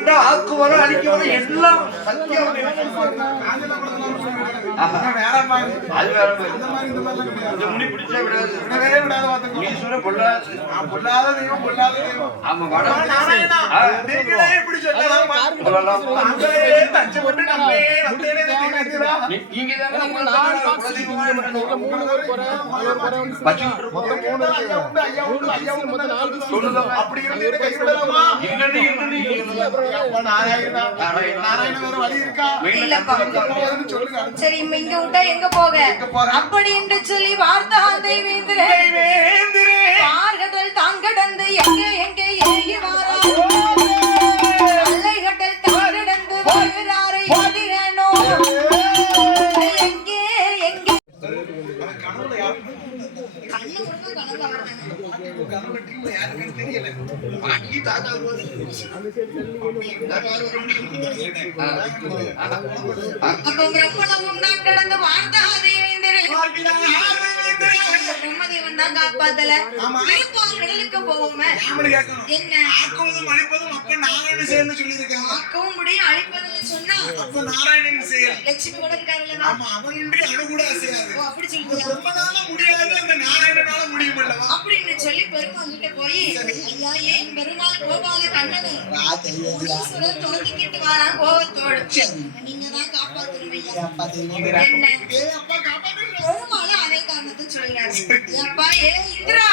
ஆண்ட ஆக்குவரம் அழிக்கவரம் எல்லாம் சத்தியம். அது வேற முடி பிடிச்சா விடாது, பொல்லாது தெய்வம், பொல்லாத தெய்வம். ஆமா சரி இங்க விட்டா எங்க போக அப்படி என்று சொல்லி வார்த்தை பார்கடல் தாங்கடந்து எங்கே எங்கே ஏகி வாரா அல்லைகடல் தாங்கடந்து வருகிறாரை எதிரேனோ எங்கே எங்கே அப்போ பிரம்மணமும் நான் கடந்த வார்த்தை பிரம்மதேவன் தான் காப்பாத்தல கடலுக்கு போவோமே என்ன ஆக்கவும் அழிப்பதும் அப்ப நாராயணன் செயல்னு சொல்லியிருக்காங்க. ஆக்கவும் முடியும் அழிப்பதுன்னு சொன்னா அப்ப நாராயணன் செயல். லட்சுமி கூட இருக்காருல்ல, ஆமா அவனுடைய அணு கூட அசையாது. அப்படி சொல்லியா ரொம்பனால முடியாது, அந்த நாராயணனால முடியும் அல்லவா அப்படின்னு சொல்லி பெருமாள் கிட்ட போய் ஐயா ஏன் பெருமாள் கோபால கண்ணனு ஈஸ்வரர் துரத்திக்கிட்டு வாரான் கோபத்தோடு, நீங்க தான் காப்பாத்துருவீங்க என்ன அப்பா காப்பாத்து பெருமாள் அதே காரணத்தை சொல்றாரு. அப்பா ஏ இந்திரா